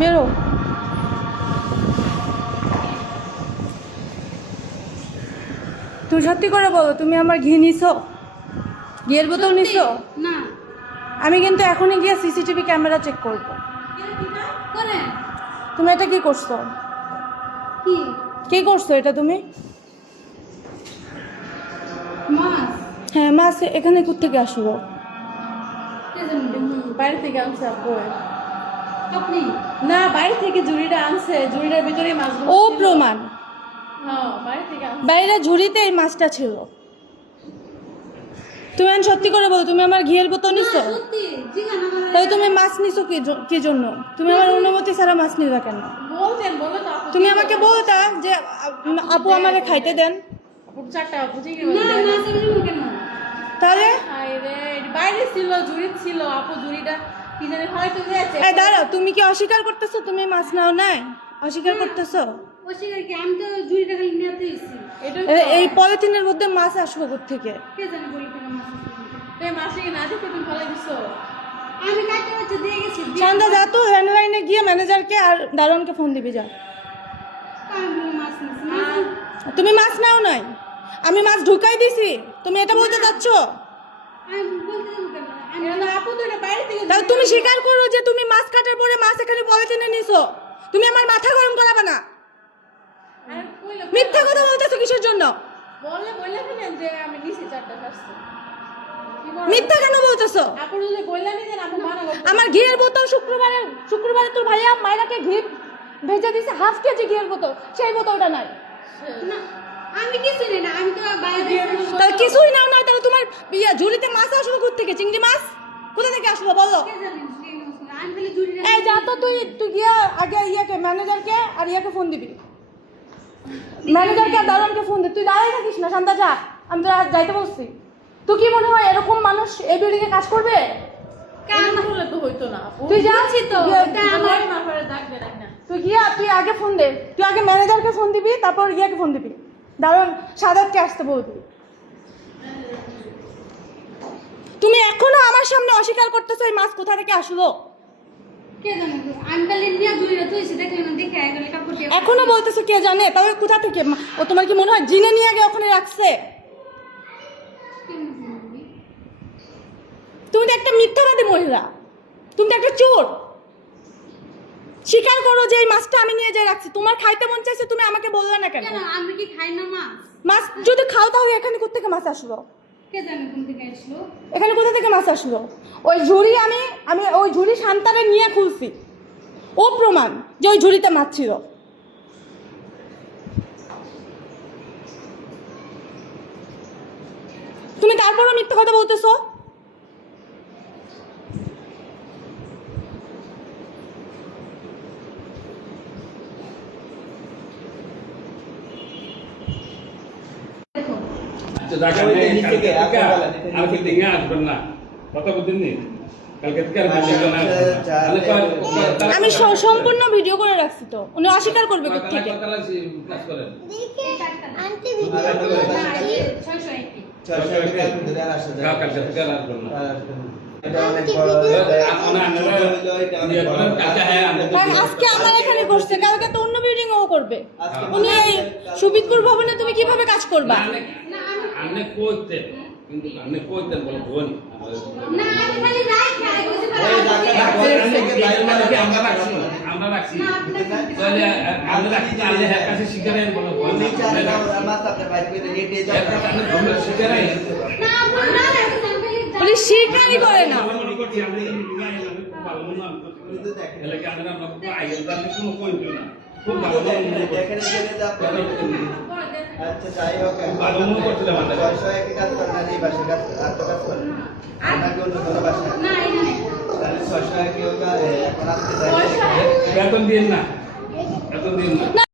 বেরো। তুমি সত্যি করে বলো, তুমি আমার ঘি নিছো? ঘিয়ের বোতল নিছো? না। আমি কিন্তু এখনই গিয়ে সিসিটিভি ক্যামেরা চেক করবো। তুমি এটা কি করছো? কি করছো এটা তুমি? মাছ। হ্যাঁ, মাছ এখানে কোত্থেকে আসলো? বাইরে থেকে আনছে আপু। আপনি না, বাইরে থেকে ঝুড়িটা আনছে, ঝুড়িটার ভিতরে মাছ। ও প্রমাণ। হ্যাঁ, বাইরে থেকে আনছে। বাইরে ঝুড়িতে এই মাছটা ছিল। তুমি এখন সত্যি করে বলো, তুমি আমার ঘিয়ের বোতল নিছো? সত্যি জিজ্ঞাসা আমার। তাহলে তুমি মাছ নিছো কি জন্য? তুমি আমার অনুমতি ছাড়া মাছ নিবা কেন? বলতেন, বলো তো আপু। তুমি আমাকে বলতা যে আপু আমাকে খাইতে দেন। আপু চারটা বুঝে গেল। না মাছ আমি নিব কেন? তাহলে আরে বাইরে ছিল, ঝুড়ি ছিল আপু, ঝুড়িটা কি জানি হয়তো দিয়েছে। এই দাঁড়াও, তুমি কি অস্বীকার করতেছো তুমি মাছ নাও নাই? অস্বীকার করতেছো? অস্বীকার কি? আমি তো জুড়িটা খালি নিতে এসেছি। এটাই এই পলিথিনের মধ্যে মাছ আসবো থেকে? কে জানে বলি কেন মাছ আছে? এই মাসে না দেখে তুমি ফেলে দিছো। আমি কাটতে হচ্ছে দিয়ে গেছি। সন্ধ্যা যা তো ল্যান্ডলাইনে গিয়ে ম্যানেজারকে আর দারোয়ানকে ফোন দিবি যা। আমি বলি মাছ নিছি। মাছ তুমি মাছ নাও নাই, আমি মাছ ঢুকাই দিছি, তুমি এটা বলতে চাচ্ছ? আমি বলতে দেবো কেন? আমি না আপু, তো এটা বাইরে থেকে। তাহলে তুমি স্বীকার করো যে তুমি মাছ কাটার পরে মাছ এখানে পলিথিনে নিছো। তুমি আমার মাথা গরম করাবে না। আরে কইলো মিথ্যা কথা বলতেছো কিসের জন্য? বললে ফেলেন যে আমি নিছি চারটা ফাসছে। কি বল? মিথ্যা কেন বলতেছো? আপু যদি বললেন যে আপু মানা করতে। আমার ঘিয়ের বোতল শুক্রবারে তোর ভাইয়া মায়েরাকে ঘি ভেজে দিছে, হাফ কেজি ঘিয়ের বোতল, সেই বোতলটা নাই। না আমি কিছু নেই না। আমি তো বাইরে তাহলে কিছুই নাও না, তাহলে তোমার ঝুড়িতে মাছ আসলো কোথা থেকে? চিংড়ি মাছ কোথা থেকে আসলো বলো? কে জানি আমি খালি জুড়িটা এই যা তো, তুই গিয়া আগে ইয়াকে ম্যানেজারকে আর ইয়াকে ফোন দিবি। ম্যানেজারকে আর দারোয়ানকে ফোন দে। তুই দাঁড়াই থাকিস না, শান্তা যা। আমি তো আর যাইতে বলছি। তুই কি মনে হয় এরকম মানুষ এই বিল্ডিং এ কাজ করবে? কাম করলে তো হইতো না আপু। তুই যা। তো এটা আমার আমার মাফারে ডাক দে না। তুই আগে ফোন দে। তুই আগে ম্যানেজারকে ফোন দিবি, তারপর ইয়াকে ফোন দিবি, দারোয়ান সাদাতকে আসতে বলবি। তুমি এখনো আমার সামনে অস্বীকার করতেছো এই মাছ কোথা থেকে আসলো? কে জানে? আমি খালি নিয়ে জুড়িটা তো এসে দেখলে না, দেখে গেলে কাপড় দিয়ে এখনো বলতেছো কে জানে? তাহলে কোথা থেকে? ও তোমার কি মনে হয় জিনে নিয়ে গিয়ে ওখানে রাখছে? তুমি তো একটা মিথ্যাবাদী মহিলা, তুমি তো একটা চোর। স্বীকার করো যে এই মাছটা আমি নিয়ে যাই রাখছি। তোমার খাইতে মন চাইছে, তুমি আমাকে বললে না কেন? কেন আমি কি খাই না মাছ? মাছ যদি খাও তাহলে এখানে কোথা থেকে মাছ আসলো? কে জানে কোন থেকে আসলো? এখানে কোথা থেকে মাছ আসলো? ওই ঝুড়ি আমি ওই ঝুড়ি শান্তারে নিয়ে খুলছি, ও প্রমাণ যে ওই ঝুড়িতে মাছ ছিল। তুমি তারপরও মিথ্যা কথা বলতেছো। আমি সম্পূর্ণ ভিডিও করে রাখছি, তো উনি অস্বীকার করবে কোত্থেকে? কারণ আজকে আমার এখানে করছে, কালকে তো অন্য বিল্ডিং ও করবে। উনি এই সুবিদপুর ভবনে তুমি কিভাবে কাজ করবা? না আমি খালি রাই খাই বুঝি পারে। আমরা রাখছি না আপনি আমরা রাখছি তাহলে হ্যাঁ কাছে শিকারের বলো শিকারে না আপনি না রাখছেন খালি উনি স্বীকারই করে না। এলাকা আমরা আইএল দালে কোনো পয়েন্ট না খুব ভালো আচ্ছা যাই হোক ভালো মনে করছিলাম আমরা 600 এক কাজ করেন আর এই বাসে কাজ আর তো কাজ করেন আপনাকে অন্য কোনো বাসা না এখানে তাহলে 600 এক এখন আসতে চাই বেতন দিন না বেতন দিন না